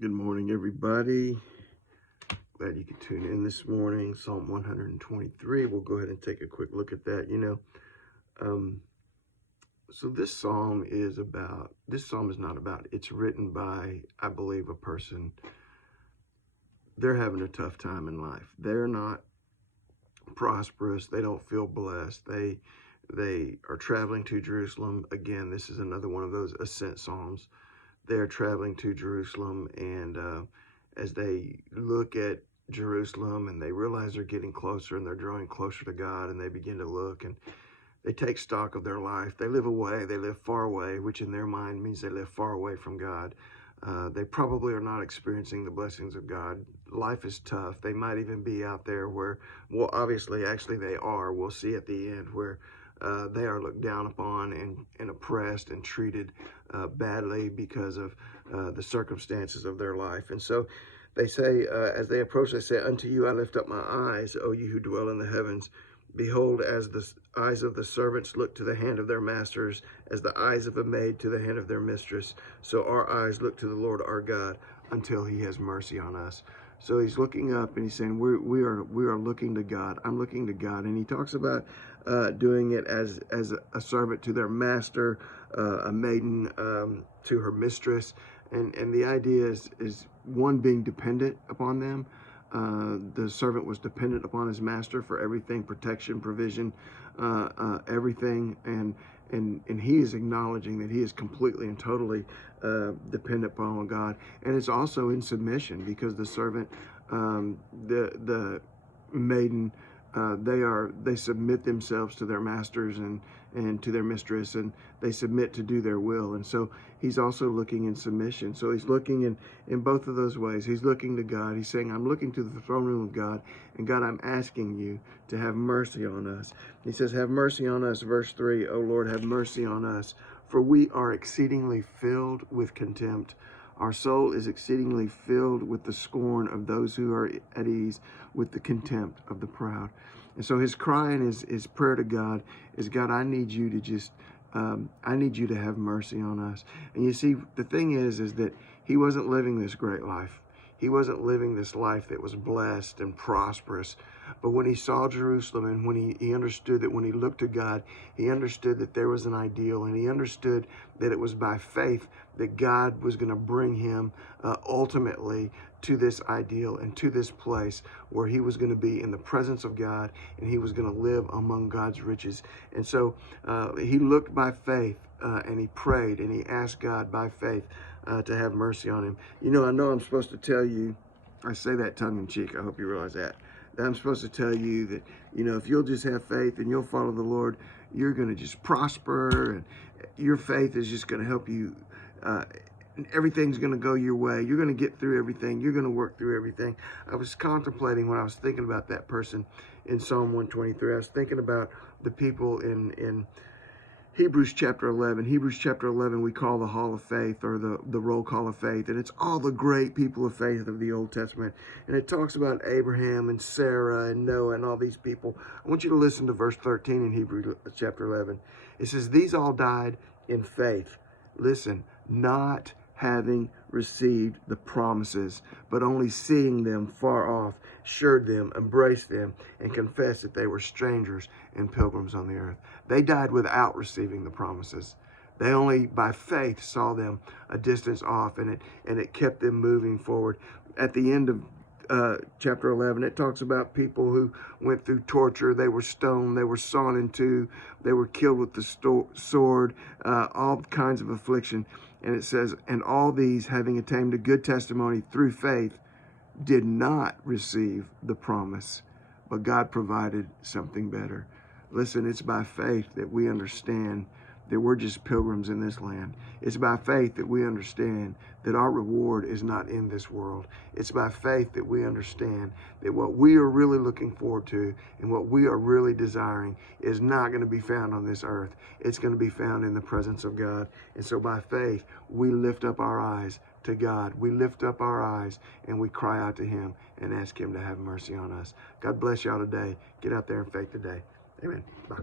Good morning, everybody. Glad you could tune in this morning. Psalm 123. We'll go ahead and take a quick look at that. So this psalm is not about, it's written by, I believe, a person. They're having a tough time in life. They're not prosperous. They don't feel blessed. They are traveling to Jerusalem. Again, this is another one of those ascent psalms. They're traveling to Jerusalem, and as they look at Jerusalem and they realize they're getting closer and they're drawing closer to God, and they begin to look and they take stock of their life. They live far away, which in their mind means they live far away from God. They probably are not experiencing the blessings of God. Life is tough. They might even be out there where, well, actually they are. We'll see at the end where they are looked down upon and oppressed and treated badly because of the circumstances of their life. And so they say, as they approach, they say, "Unto you I lift up my eyes, O you who dwell in the heavens. Behold, as the eyes of the servants look to the hand of their masters, as the eyes of a maid to the hand of their mistress, so our eyes look to the Lord our God until he has mercy on us." So he's looking up and he's saying, we are looking to God. I'm looking to God. And he talks about doing it as a servant to their master, a maiden to her mistress. And the idea is one, being dependent upon them. The servant was dependent upon his master for everything, protection, provision, everything. And he is acknowledging that he is completely and totally dependent upon God. And it's also in submission, because the servant, the maiden, they submit themselves to their masters and to their mistress, and they submit to do their will. And so he's also looking in submission. So he's looking in both of those ways. He's looking to God. He's saying, I'm looking to the throne room of God, and God, I'm asking you to have mercy on us. He says, have mercy on us, verse 3, O Lord, have mercy on us, for we are exceedingly filled with contempt. Our soul is exceedingly filled with the scorn of those who are at ease, with the contempt of the proud. And so his cry and his prayer to God is, God, I need you to just, I need you to have mercy on us. And you see, the thing is that he wasn't living this great life. He wasn't living this life that was blessed and prosperous. But when he saw Jerusalem, and when he understood that when he looked to God, he understood that there was an ideal, and he understood that it was by faith that God was going to bring him ultimately to this ideal and to this place where he was going to be in the presence of God, and he was going to live among God's riches. And so he looked by faith, and he prayed and he asked God by faith to have mercy on him. I know I'm supposed to tell you, I say that tongue in cheek, I hope you realize that I'm supposed to tell you that, if you'll just have faith and you'll follow the Lord, you're going to just prosper, and your faith is just going to help you. Everything's going to go your way. You're going to get through everything. You're going to work through everything. I was contemplating when I was thinking about that person in Psalm 123. I was thinking about the people in Hebrews chapter 11. Hebrews chapter 11 we call the Hall of Faith, or the roll call of faith. And it's all the great people of faith of the Old Testament. And it talks about Abraham and Sarah and Noah and all these people. I want you to listen to verse 13 in Hebrews chapter 11. It says, these all died in faith. Listen, not having received the promises, but only seeing them far off, assured them, embraced them, and confessed that they were strangers and pilgrims on the earth. They died without receiving the promises. They only by faith saw them a distance off, and it kept them moving forward. At the end of chapter 11, it talks about people who went through torture. They were stoned, they were sawn in two, they were killed with the sword, all kinds of affliction. And it says, and all these, having attained a good testimony through faith, did not receive the promise, but God provided something better. Listen, it's by faith that we understand that we're just pilgrims in this land. It's by faith that we understand that our reward is not in this world. It's by faith that we understand that what we are really looking forward to and what we are really desiring is not going to be found on this earth. It's going to be found in the presence of God. And so by faith, we lift up our eyes to God. We lift up our eyes and we cry out to him and ask him to have mercy on us. God bless y'all today. Get out there in faith today. Amen. Bye.